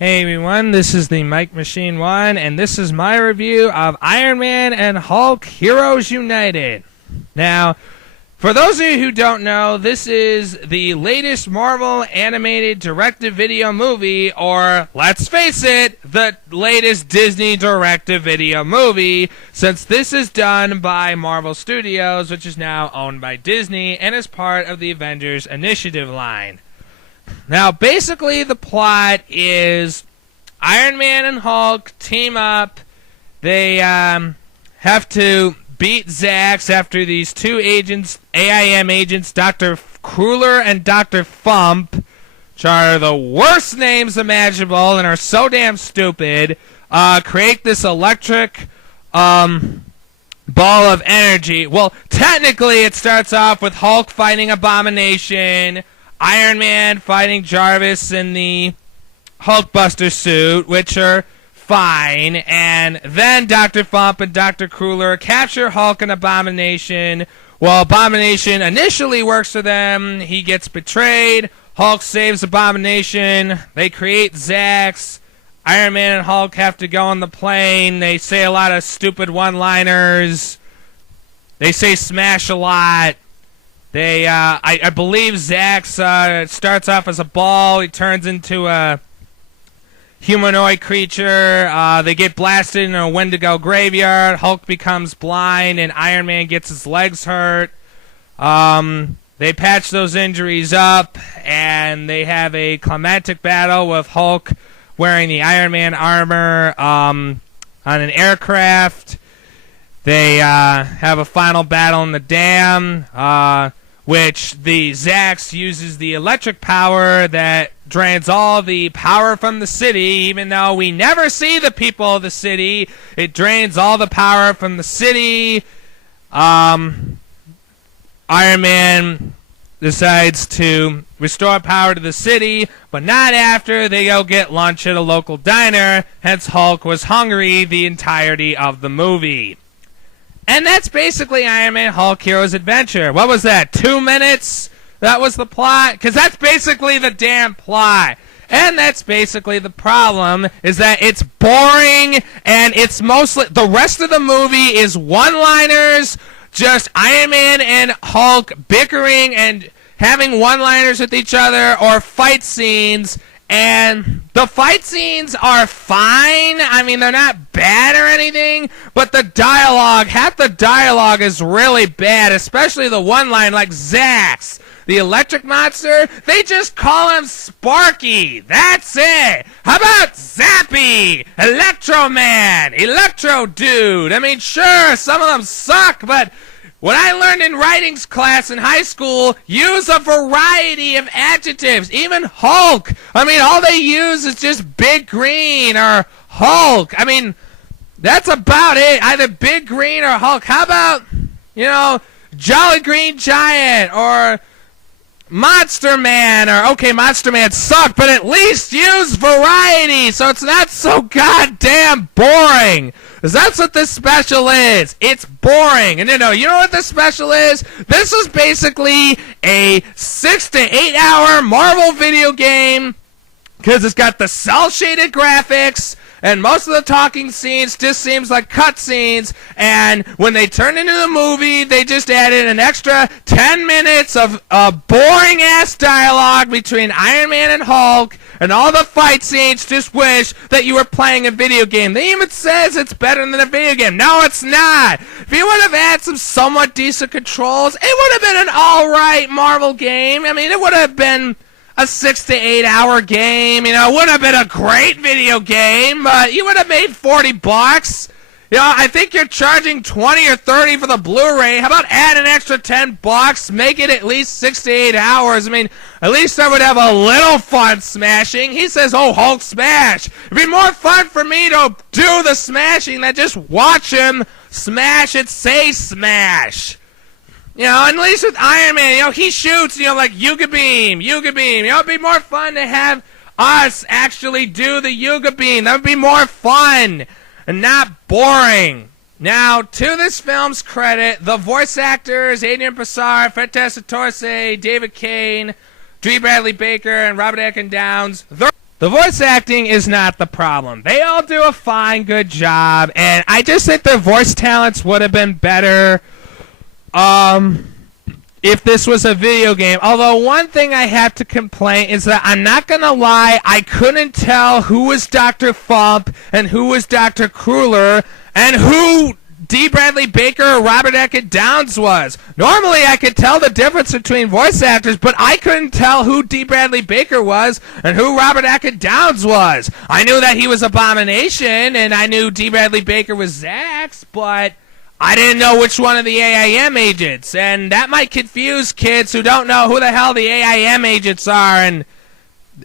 Hey everyone, this is the Mike Machine 1, and this is my review of Iron Man and Hulk Heroes United. Now, for those of you who don't know, this is the latest Marvel animated direct-to-video movie, or, let's face it, the latest Disney direct-to-video movie, since this is done by Marvel Studios, which is now owned by Disney, and is part of the Avengers Initiative line. Now, basically, the plot is Iron Man and Hulk team up. They have to beat Zax after these two agents, AIM agents, Dr. Cruller and Dr. Fump, which are the worst names imaginable and are so damn stupid, create this electric ball of energy. Well, technically, it starts off with Hulk fighting Abomination, Iron Man fighting Jarvis in the Hulkbuster suit, which are fine, and then Dr. Fump and Dr. Cruller capture Hulk and Abomination. Well, Abomination initially works for them. He gets betrayed. Hulk saves Abomination. They create Zax. Iron Man and Hulk have to go on the plane. They say a lot of stupid one-liners. They say smash a lot. I believe Zax starts off as a ball. He turns into a humanoid creature. They get blasted in a Wendigo graveyard. Hulk becomes blind, and Iron Man gets his legs hurt. They patch those injuries up, and they have a climactic battle with Hulk wearing the Iron Man armor on an aircraft. They have a final battle in the dam, which the Zax uses the electric power that drains all the power from the city. Even though we never see the people of the city, it drains all the power from the city. Iron Man decides to restore power to the city, but not after they go get lunch at a local diner. Hence, Hulk was hungry the entirety of the movie. And that's basically Iron Man Hulk Heroes Adventure. What was that, 2 minutes? That was the plot? Because that's basically the damn plot. And that's basically the problem, is that it's boring, and it's mostly, the rest of the movie is one-liners, just Iron Man and Hulk bickering and having one-liners with each other, or fight scenes. And the fight scenes are fine. I mean, they're not bad or anything, but the dialogue, half the dialogue is really bad, especially the one line like Zax, the electric monster. They just call him Sparky. That's it. How about Zappy, Electro Man, Electro Dude? I mean, sure, some of them suck, but what I learned in writings class in high school, use a variety of adjectives. Even Hulk. I mean, all they use is just Big Green or Hulk. I mean, that's about it. Either Big Green or Hulk. How about, Jolly Green Giant or Monster Man? Or, okay, Monster Man sucked, but at least use variety so it's not so goddamn boring. Because that's what this special is. It's boring. And you know what this special is? This is basically a 6 to 8 hour Marvel video game. Because it's got the cel-shaded graphics. And most of the talking scenes just seems like cutscenes. And when they turn into the movie, they just added an extra 10 minutes of boring-ass dialogue between Iron Man and Hulk. And all the fight scenes just wish that you were playing a video game. They even says it's better than a video game. No, it's not. If you would have had some somewhat decent controls, it would have been an alright Marvel game. I mean, it would have been a 6 to 8 hour game. It would have been a great video game, but you would have made $40. I think you're charging 20 or 30 for the Blu-ray. How about add an extra $10? Make it at least 6 to 8 hours. I mean, at least I would have a little fun smashing. He says, oh, Hulk smash. It'd be more fun for me to do the smashing than just watch him smash and say smash. And at least with Iron Man, he shoots, like Yuga Beam. It'd be more fun to have us actually do the Yuga Beam. That would be more fun and not boring. Now, to this film's credit, the voice actors, Adrian Passar, Fantastic Torse, David Kane, Dee Bradley Baker, and Robert Atkin Downs, they're The voice acting is not the problem. They all do a fine, good job, and I just think their voice talents would have been better if this was a video game. Although one thing I have to complain is that I'm not going to lie, I couldn't tell who was Dr. Fump and who was Dr. Cruller and who D. Bradley Baker or Robert Eckett Downs was. Normally I could tell the difference between voice actors, but I couldn't tell who D. Bradley Baker was and who Robert Eckett Downs was. I knew that he was Abomination, and I knew D. Bradley Baker was Zax, but I didn't know which one of the AIM agents, and that might confuse kids who don't know who the hell the AIM agents are, and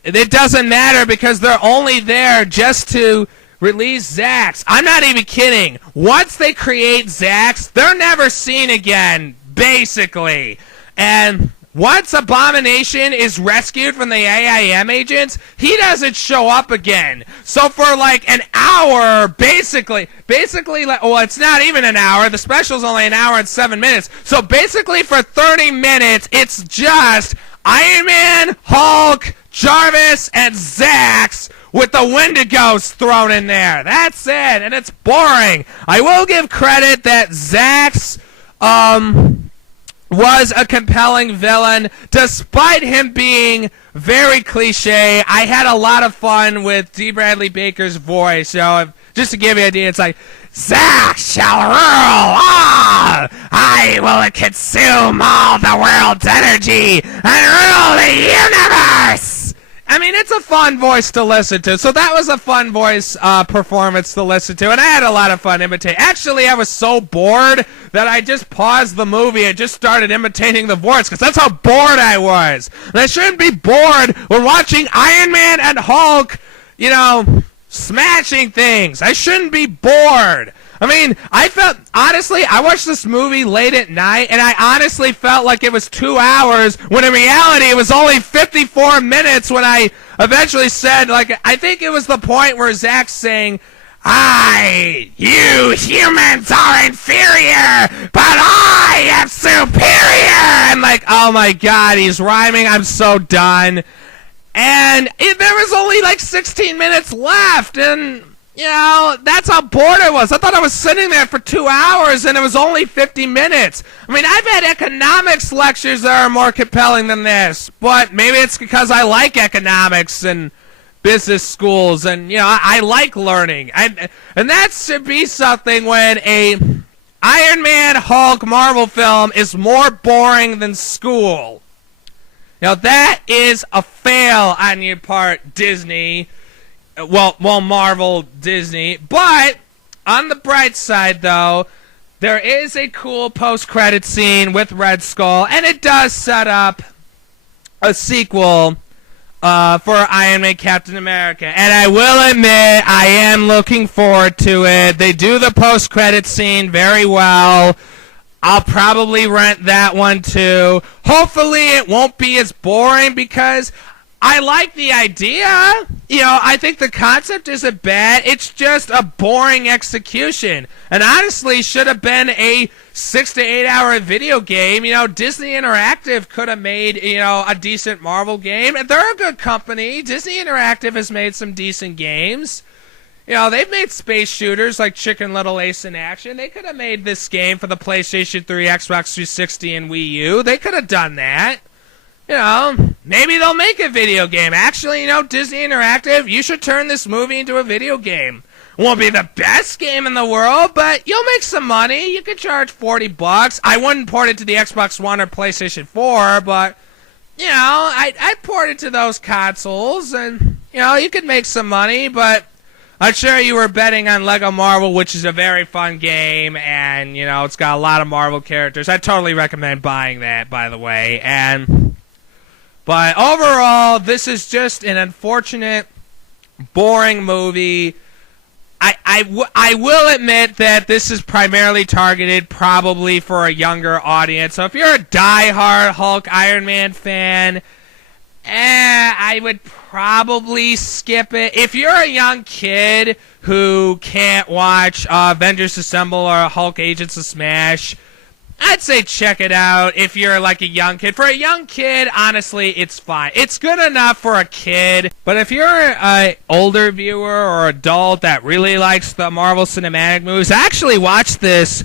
it doesn't matter because they're only there just to release Zax. I'm not even kidding. Once they create Zax, they're never seen again, basically. And once Abomination is rescued from the AIM agents, he doesn't show up again. So for like an hour, basically, like, well, it's not even an hour. The special's only an hour and 7 minutes. So basically for 30 minutes, it's just Iron Man, Hulk, Jarvis, and Zax with the Wendigos thrown in there. That's it, and it's boring. I will give credit that Zax was a compelling villain, despite him being very cliche. I had a lot of fun with D. Bradley Baker's voice. So just to give you an idea, it's like, Zax shall rule all! I will consume all the world's energy and rule the universe! I mean, it's a fun voice to listen to. So that was a fun voice performance to listen to, and I had a lot of fun imitating. Actually, I was so bored that I just paused the movie and just started imitating the voice, because that's how bored I was. And I shouldn't be bored when watching Iron Man and Hulk, you know, smashing things. I shouldn't be bored. I mean, honestly, I watched this movie late at night, and I honestly felt like it was 2 hours, when in reality it was only 54 minutes when I eventually said, like, I think it was the point where Zax's saying, you humans are inferior, but I am superior! And like, oh my god, he's rhyming, I'm so done. And there was only like 16 minutes left, and you know, that's how bored I was. I thought I was sitting there for 2 hours, and it was only 50 minutes. I mean, I've had economics lectures that are more compelling than this, but maybe it's because I like economics and business schools, and, you know, I like learning. And that should be something when a Iron Man, Hulk, Marvel film is more boring than school. Now, that is a fail on your part, Disney. Well, Marvel, Disney. But on the bright side, though, there is a cool post-credit scene with Red Skull, and it does set up a sequel for Iron Man Captain America. And I will admit, I am looking forward to it. They do the post-credit scene very well. I'll probably rent that one, too. Hopefully it won't be as boring, because I like the idea. You know, I think the concept isn't bad. It's just a boring execution. And honestly, should have been a 6 to 8 hour video game. You know, Disney Interactive could have made, you know, a decent Marvel game. And they're a good company. Disney Interactive has made some decent games. You know, they've made space shooters like Chicken Little Ace in Action. They could have made this game for the PlayStation 3, Xbox 360, and Wii U. They could have done that. You know, maybe they'll make a video game. Actually, you know, Disney Interactive, you should turn this movie into a video game. It won't be the best game in the world, but you'll make some money. You could charge $40. I wouldn't port it to the Xbox One or PlayStation 4, but, you know, I'd port it to those consoles, and, you know, you could make some money, but I'm sure you were betting on Lego Marvel, which is a very fun game, and, you know, it's got a lot of Marvel characters. I totally recommend buying that, by the way, but overall, this is just an unfortunate, boring movie. I will admit that this is primarily targeted probably for a younger audience. So if you're a die-hard Hulk Iron Man fan, I would probably skip it. If you're a young kid who can't watch Avengers Assemble or Hulk Agents of Smash, I'd say check it out if you're like a young kid. For a young kid, honestly, it's fine. It's good enough for a kid. But if you're an older viewer or adult that really likes the Marvel Cinematic movies, I actually watched this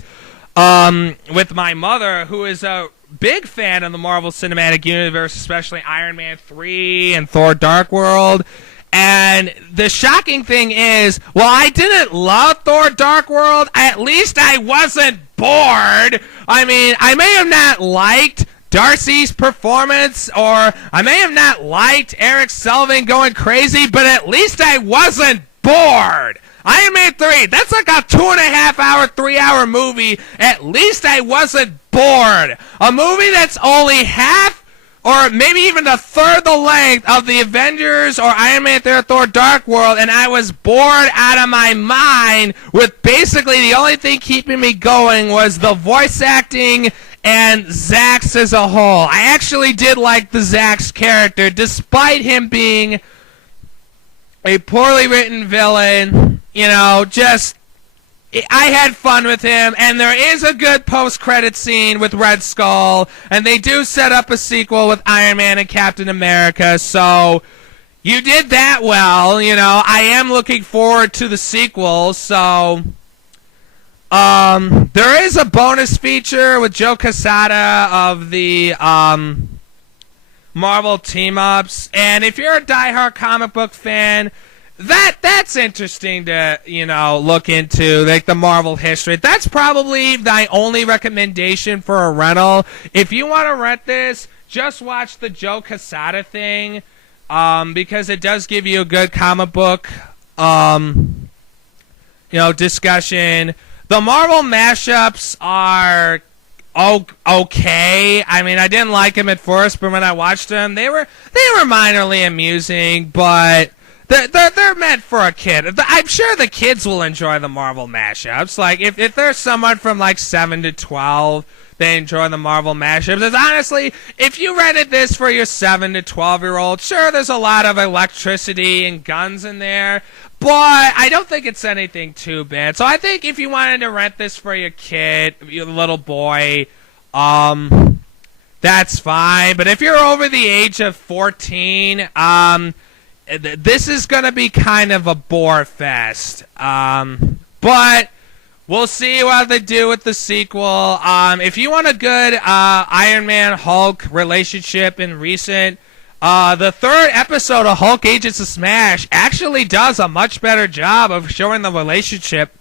with my mother, who is a big fan of the Marvel Cinematic Universe, especially Iron Man 3 and Thor Dark World. And the shocking thing is, while I didn't love Thor Dark World, at least I wasn't bored. I mean, I may have not liked Darcy's performance, or I may have not liked Eric Selvin going crazy, but at least I wasn't bored. Iron Man 3, that's like a 2.5 hour, 3 hour movie. At least I wasn't bored. A movie that's only half or maybe even a third the length of the Avengers or Iron Man 3 or Thor Dark World, and I was bored out of my mind with basically the only thing keeping me going was the voice acting and Zax as a whole. I actually did like the Zax character, despite him being a poorly written villain. You know, just I had fun with him, and there is a good post-credit scene with Red Skull, and they do set up a sequel with Iron Man and Captain America, so you did that well. You know, I am looking forward to the sequel, so there is a bonus feature with Joe Quesada of the Marvel team-ups, and if you're a diehard comic book fan, that's interesting to, you know, look into, like the Marvel history. That's probably my only recommendation for a rental. If you want to rent this, just watch the Joe Quesada thing, because it does give you a good comic book, discussion. The Marvel mashups are okay. I mean, I didn't like them at first, but when I watched them, they were minorly amusing, but They're meant for a kid. I'm sure the kids will enjoy the Marvel mashups. Like, if there's someone from, like, 7 to 12, they enjoy the Marvel mashups. It's honestly, if you rented this for your 7 to 12-year-old, sure, there's a lot of electricity and guns in there, but I don't think it's anything too bad. So I think if you wanted to rent this for your kid, your little boy, that's fine. But if you're over the age of 14, this is going to be kind of a bore fest. But we'll see what they do with the sequel. If you want a good Iron Man Hulk relationship in recent, the third episode of Hulk Agents of Smash actually does a much better job of showing the relationship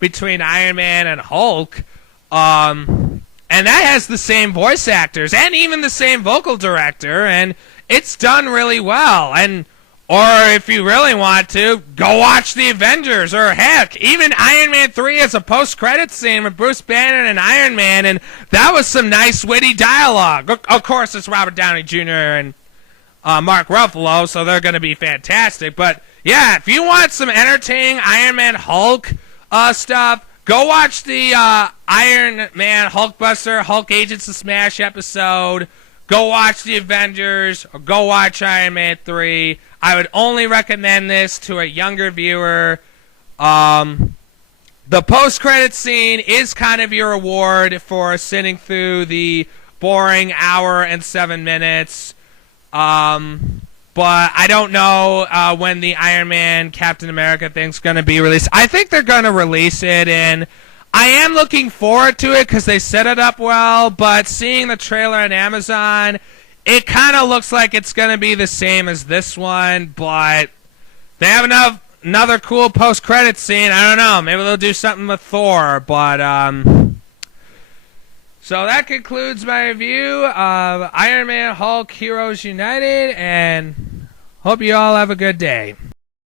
between Iron Man and Hulk. And that has the same voice actors and even the same vocal director, and it's done really well. Or if you really want to, go watch The Avengers, or heck, even Iron Man 3 has a post-credits scene with Bruce Banner and Iron Man, and that was some nice, witty dialogue. Of course, it's Robert Downey Jr. and Mark Ruffalo, so they're going to be fantastic. But, yeah, if you want some entertaining Iron Man Hulk stuff, go watch the Iron Man Hulkbuster Hulk Agents of Smash episode. Go watch The Avengers, or go watch Iron Man 3. I would only recommend this to a younger viewer. The post-credits scene is kind of your reward for sitting through the boring hour and 7 minutes. But I don't know when the Iron Man Captain America thing's going to be released. I think they're going to release it, and I am looking forward to it because they set it up well, but seeing the trailer on Amazon, it kind of looks like it's going to be the same as this one, but they have another cool post-credit scene. I don't know. Maybe they'll do something with Thor, but so that concludes my review of Iron Man Hulk Heroes United, and hope you all have a good day.